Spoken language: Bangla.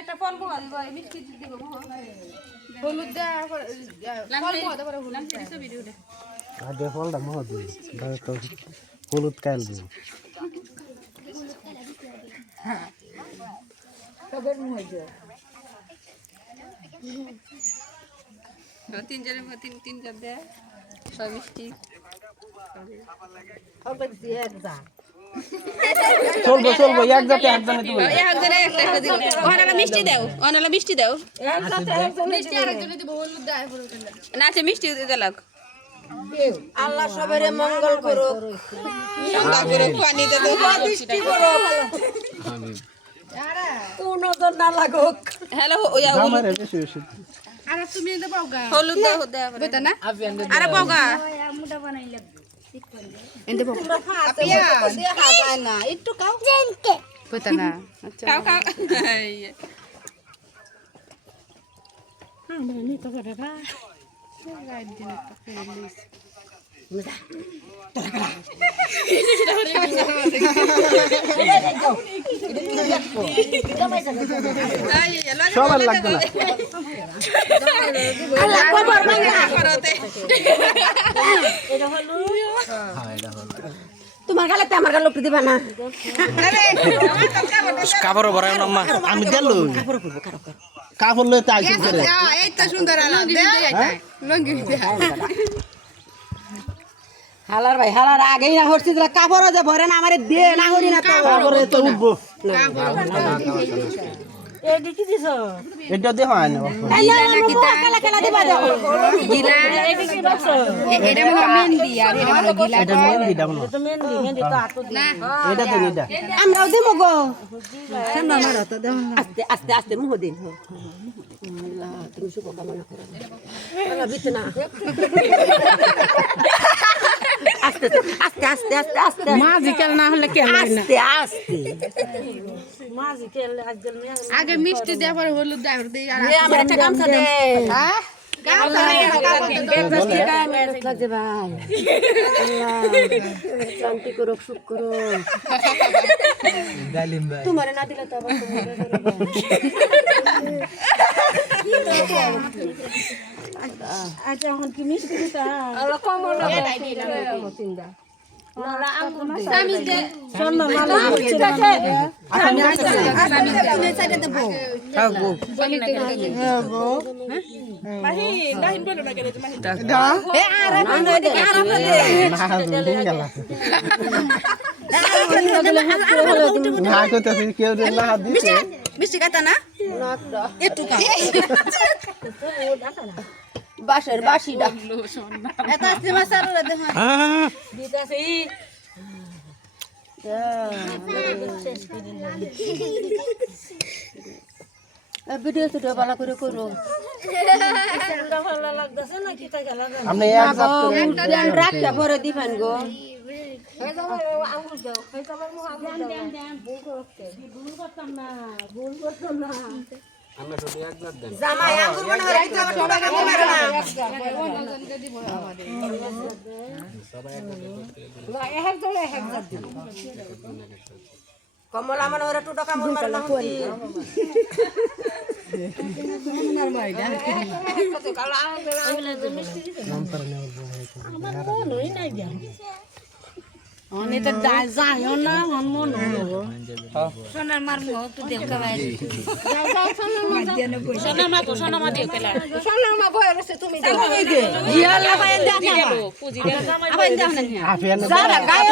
একটা ফল পোয়া দিব মিষ্টি দিব হলুদ দেওয়া ফল পোয়া দেবো হলুদ দিছো ভিডিওতে আগে ফলটা মহ দিই তো হলুদ কাল দিই হ্যাঁ কবে মুই যাও তিন চার দে সব মিষ্টি চলবো এক জাতে একজনে দিব একজনে একটা দিব অনালা মিষ্টি দাও মিষ্টি আরেকজনে দিব হলুদ দাও না আছে মিষ্টি দিতে লাগ আল্লাহ সবারে মঙ্গল করুক সংখ্যা করুক পানিতে তো দৃষ্টি করুক আমিন কোন জন না লাগুক হ্যালো ওয়া আমারে বেশি বেশি আরে তুমি দে পাওগা হলুদ দাও বেটা না আরে পাওগা মুডা বানাই লাগবে এন্ড পাও আপিয়া দেখা যায় না একটু কাও জেনকে বেটা না আচ্ছা কাও বানি তো করে না গাইড দিন তো ফেলিস সবার লাগবে না তোমার গালে আমার গালে একটু দিবা না কাপড় ভরায় না মা আমি দেলু কাপড় লয়ে তাই করে এই তো সুন্দর আলো দে লঙ্গি দে হালার ভাই হালার আগেই না হচ্ছে কাপড় যে ভরে না আমারে দে না হরি না তো কাপড়ে তো উঠবো এই দিছি দিছো এটা দে হয় না খেলা খেলা দিবা দাও গিলা এই কি বাক্স এটা হলো মেহেন্দি আর এটা হলো গিলা এটা মেহেন্দি দাও না তো মেহেন্দি তো হাত না এটা দেন এটা আমরাও দিমু গো সামনে মারো তো দাও আস্তে আস্তে আস্তে মুহ দিন আল্লাহ তুমি শুভ কামনা করো আল্লাহ বিতে না আস্তে আস্তে আস্তে আস্তে আস্তে মাঝি কেন না হলে কেন না আস্তে আস্তে মাঝি কেল আজল মে আগে মিষ্টি দেওয়ার পরে হলুদ দেওয়ার দেই আর আমার একটা গামছা দে হ্যাঁ গামছা লাগছে ভাই শান্তি করো সুখ করো ডালিম ভাই তোমার না দিলে তো আবার আচ্ছা এখন কি মিষ্টি দিতা আল্লাহ কমল এটাই দিলাম চিন্তা নালা আঙ্গুর দে আমি দে সোনা নালা ঠিক আছে আমি তুমি সাইডে দেব থাকবো হ্যাঁ গো মাহিন মাহিন বলো না কেন মাহিন এ আরে না দে আরে না দিন গেল না কইতে কেউ দিন না হাত দিছে মিষ্টি খাতা না একটু কা বাসের বাসিটা এটা আসছে মাসারুরা দেখো দিতাছে ভিডিও তো ভালো করে করো ভালো লাগতেছে না কি তা গেল আপনি এক জাত করে রাখটা ভরে দিবেন গো আমরা শুধু এক জাত দেন জামাই আঙ্গুর মনে হয় রাখতে আবার সবাইকে দিবেন না কমলা মনে হয় টুটো কামড় মারে না হতি অনেকটা যাইও না মন সোনার মার মুখ তো দেখা ভাই সোনার মা তো সোনার মা দিও কেলা সোনার মা ভয় আছে তুমি দাও জিয়া লাগাই দাও না পুজি দাও আবার দাও না আফিয়া যারা গায়